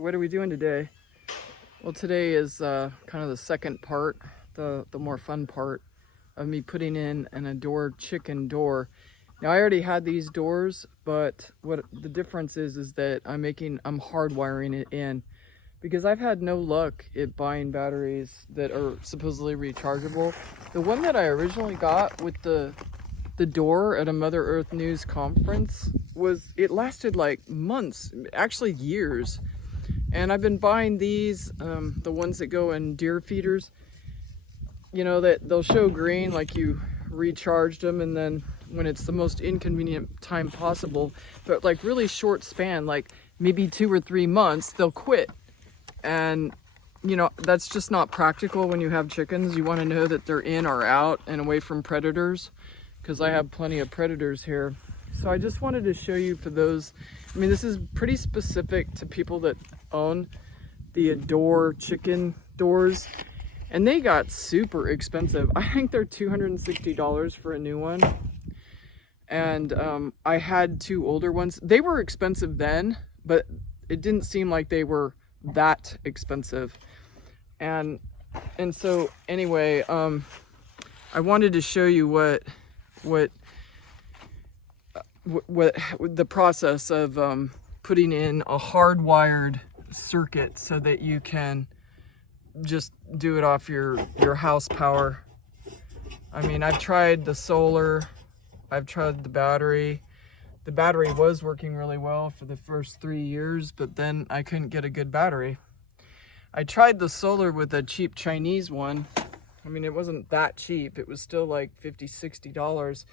So what are we doing today? Well, today is kind of the second part, the more fun part of me putting in an AdorChicken door. Now I already had these doors, but what the difference is that I'm hardwiring it in, because I've had no luck at buying batteries that are supposedly rechargeable. The one that I originally got with the door at a Mother Earth News conference it lasted like months, actually years. And I've been buying these, the ones that go in deer feeders, you know, that they'll show green like you recharged them, and then when it's the most inconvenient time possible, but like really short span, like maybe 2 or 3 months, they'll quit. And you know, that's just not practical when you have chickens. You want to know that they're in or out and away from predators, because I have plenty of predators here. So I just wanted to show you, for those, I mean, this is pretty specific to people that own the AdorChicken doors, and they got super expensive. I think they're $260 for a new one. And I had 2 older ones. They were expensive then, but it didn't seem like they were that expensive. And so anyway, I wanted to show you what the process of putting in a hardwired circuit so that you can just do it off your house power. I mean, I've tried the solar, I've tried the battery. The battery was working really well for the first 3 years, but then I couldn't get a good battery. I tried the solar with a cheap Chinese one. I mean, it wasn't that cheap. It was still like $50, $60.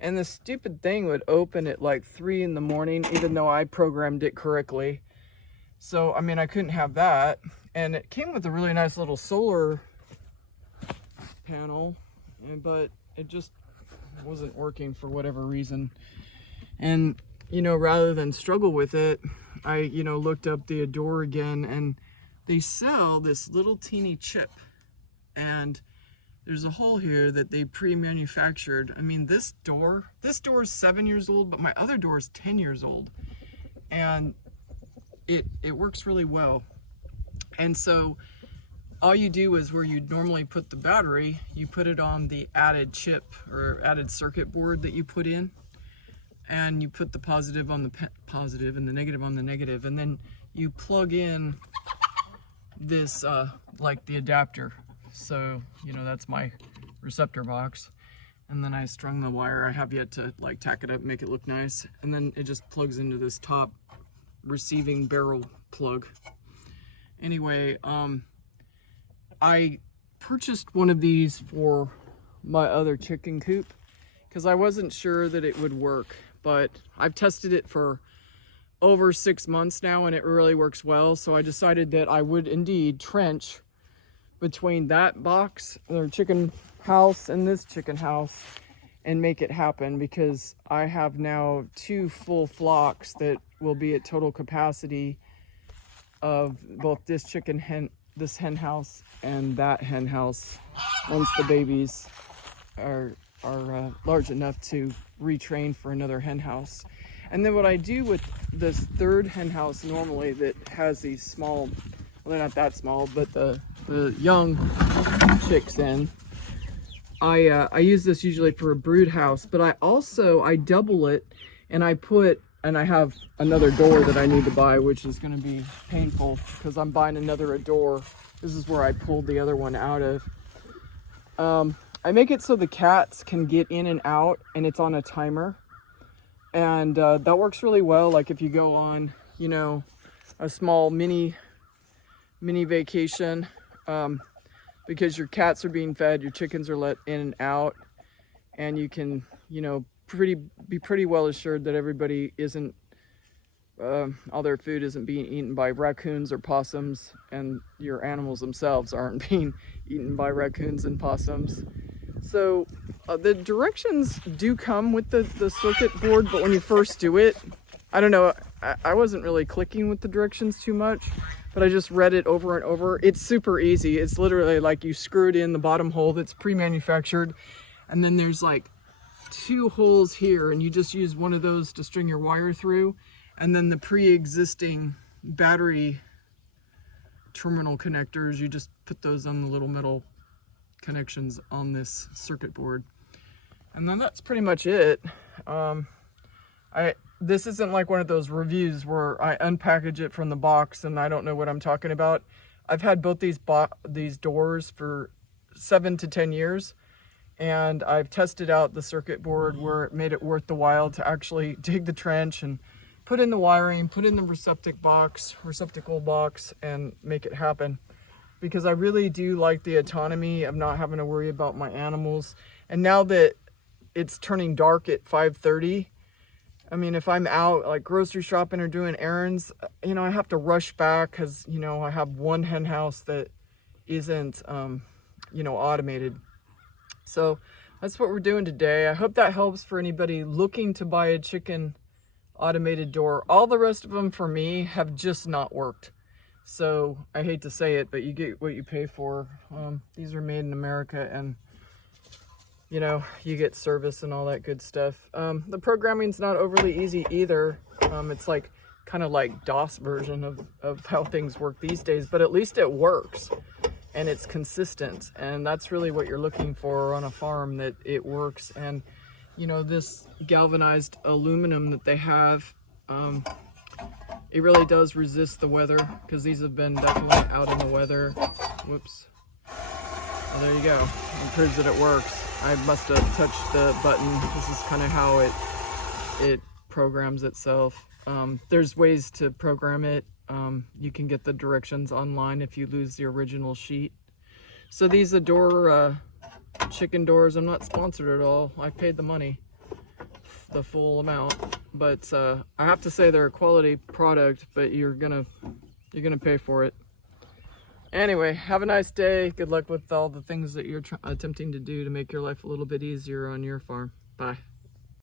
And the stupid thing would open at like 3 in the morning, even though I programmed it correctly. So, I mean, I couldn't have that. And it came with a really nice little solar panel, but it just wasn't working for whatever reason. And, you know, rather than struggle with it, I, you know, looked up the Ador again, and they sell this little teeny chip. And there's a hole here that they pre-manufactured. I mean, this door is 7 years old, but my other door is 10 years old. And it works really well. And so all you do is where you'd normally put the battery, you put it on the added chip or added circuit board that you put in, and you put the positive on the positive and the negative on the negative, and then you plug in this like the adapter. So, you know, that's my receptor box, and then I strung the wire. I have yet to like tack it up, make it look nice, and then it just plugs into this top receiving barrel plug. Anyway, I purchased one of these for my other chicken coop because I wasn't sure that it would work, but I've tested it for over 6 months now and it really works well. So I decided that I would indeed trench between that box or chicken house and this chicken house and make it happen, because I have now 2 full flocks that will be at total capacity of both this hen house and that hen house once the babies are large enough to retrain for another hen house. And then what I do with this 3rd hen house normally that has these small, well, they're not that small, but the young chicks in, I use this usually for a brood house, but I double it, and I have another door that I need to buy, which is going to be painful because I'm buying another Ador. This is where I pulled the other one out of. I make it so the cats can get in and out, and it's on a timer. And that works really well. Like if you go on, you know, a small mini vacation, because your cats are being fed, your chickens are let in and out, and you can, you know, be pretty well assured that everybody isn't, all their food isn't being eaten by raccoons or possums, and your animals themselves aren't being eaten by raccoons and possums. So the directions do come with the circuit board, but when you first do it, I don't know, I wasn't really clicking with the directions too much, but I just read it over and over. It's super easy. It's literally like you screwed in the bottom hole that's pre-manufactured, and then there's like 2 holes here, and you just use one of those to string your wire through, and then the pre-existing battery terminal connectors. You just put those on the little metal connections on this circuit board. And then that's pretty much it. This isn't like one of those reviews where I unpackage it from the box and I don't know what I'm talking about. I've had both these doors for 7 to 10 years, and I've tested out the circuit board where it made it worth the while to actually dig the trench and put in the wiring, put in the receptacle box, and make it happen. Because I really do like the autonomy of not having to worry about my animals. And now that it's turning dark at 5:30, I mean, if I'm out like grocery shopping or doing errands, you know, I have to rush back because, you know, I have one hen house that isn't, you know, automated. So that's what we're doing today. I hope that helps for anybody looking to buy a chicken automated door. All the rest of them for me have just not worked. So I hate to say it, but you get what you pay for. These are made in America, and you know, you get service and all that good stuff. The programming's not overly easy either. It's like kind of like DOS version of how things work these days, but at least it works and it's consistent. And that's really what you're looking for on a farm, that it works. And you know, this galvanized aluminum that they have, it really does resist the weather, because these have been definitely out in the weather. Whoops. Well, there you go. It proves that it works. I must have touched the button. This is kind of how it programs itself. There's ways to program it. You can get the directions online if you lose the original sheet. So these AdorChicken doors, I'm not sponsored at all. I paid the money, the full amount. But I have to say they're a quality product, but you're gonna pay for it. Anyway, have a nice day. Good luck with all the things that you're attempting to do to make your life a little bit easier on your farm. Bye.